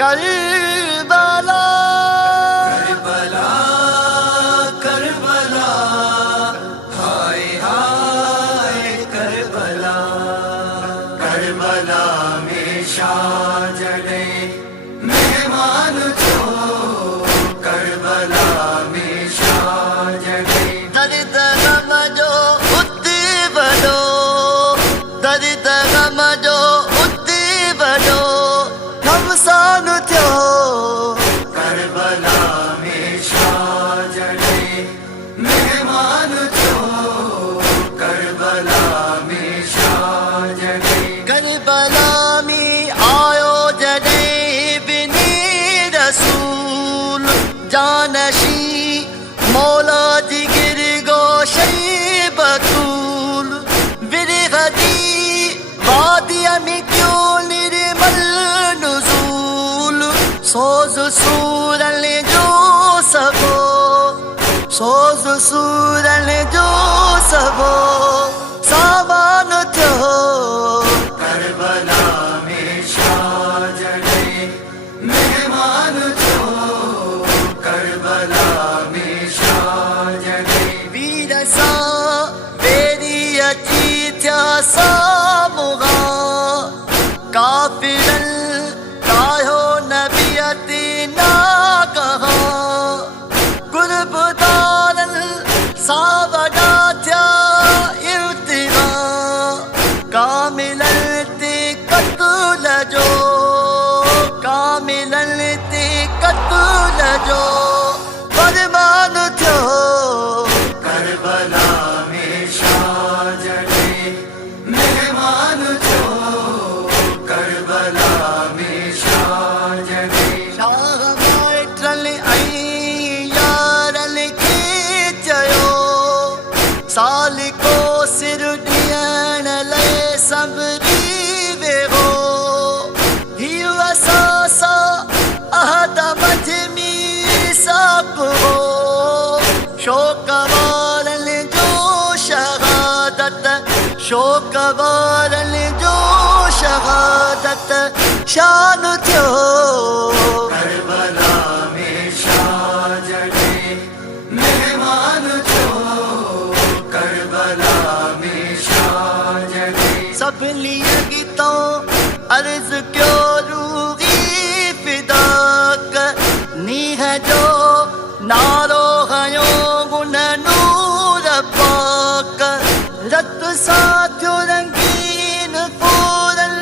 Karbala Karbala Karbala हाय हाय Karbala Karbala में शाह जड़े मेहमान जो करबला में शाह जड़े दर्द गम जो उते वॾो दर्द गम जो उते वॾो घमसान थियो करबला में शाह जड़े मेहमान जो करबला में शाह जड़े करबला में आयो जॾहिं बिनी रसूल जानशी मौला जी गिर गोशई बतूल विरगदी वादिया में क्यों निर्मल नुज़ूल सोज़ सूरन जो सबो सोज़ सूरन जो सबो सामान थियो करबला में शाह जड़े मेहमान जो करबला में शाह जड़े वीर सा तेरी अची थिया सामुगा काफिरन कायो नबियत ना कहा गुरबदारन सावड़ा थिया इर्तिगा कामिलन ते कत्ल जो कामिलन ते कत्ल जो फरमान थियो करबला में शाह जड़े मेहमान जो करबला में शाह जड़े शाह माइटल ऐं यारन खे चयो साल को सिर ॾियण लाइ सबरी वेहो हीउ असां सां अहद मजमी साप हो शोक वारन जो शहादत शोक वारन जो शहादत शान थियो करबला में शाह जड़े मेहमान जो करबला में शाह जड़े सभिनी गीतों अर्ज क्यों रूही फिदाक नीह जो नारो हयो गुन नूर पाक रत साथियो रंगीन पूरन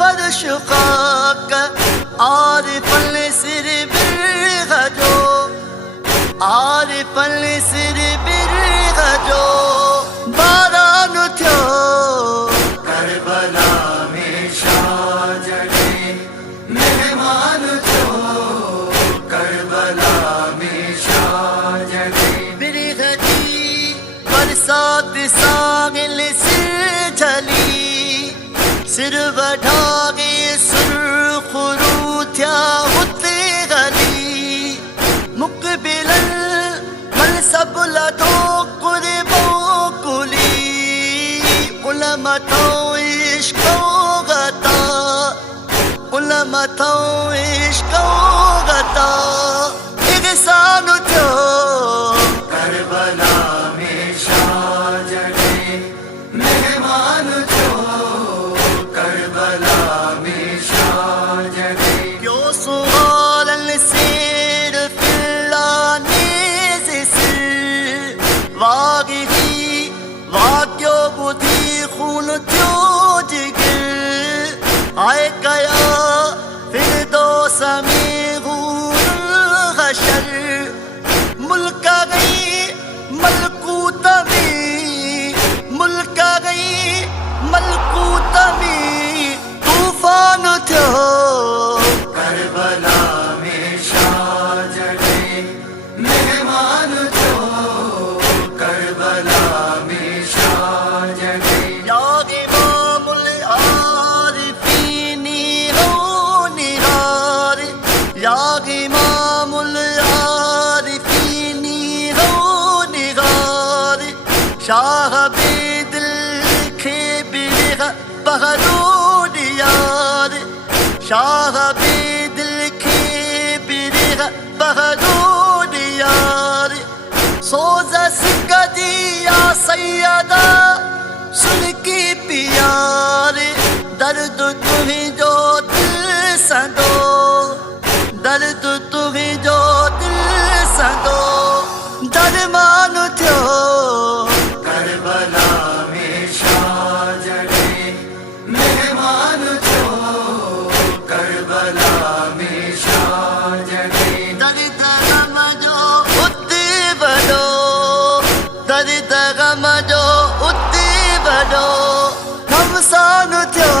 फर्श खाक आरिफन सिर बिरग जो आरिफन सिर बिरग जो बारान थियो करबला में शाह जड़े मेहमान जो करबला में शाह जड़े बिरगदी बरसात सागिल सिर झली सिर वढागे सुरखरू थिया हुते गली मुकबिलन मनसब लधो कुर्बो कुली उन मथो इश्को गता उन मथो इश्को गता इहसान थियो करबला में शाह जड़े मेहमान जो करबला में शाह जड़े क्यों सुहारन सिर फिलाने से सिर वागी वाक्यो बुद्धि खून थियो जिगर आए गया फिर दो समी गूर हशर मुल्क गई मलकूत में मुल्क गई मलकूत में तूफान थियो करबला में शाह जड़े मेहमान जो करबला में शाह जड़े याग इमामुल आरिफीनी हो निहार याग इमामुल आरिफीनी हो निहार शाह बेदिल खे बिरग बहरो यार शाह भी दिल की बिरह बहदूर यार सोज सिकदिया सैयदा सुन की प्यार दर्द तुम्हें जो दिल संदो दर्द तुम्हें जो दिल संदो दरमान थियो करबला में शाह जड़े मेहमान जो करबला में शाह जड़े दर्द गम जो उते वडो दर्द गम जो उते वडो हम सान थियो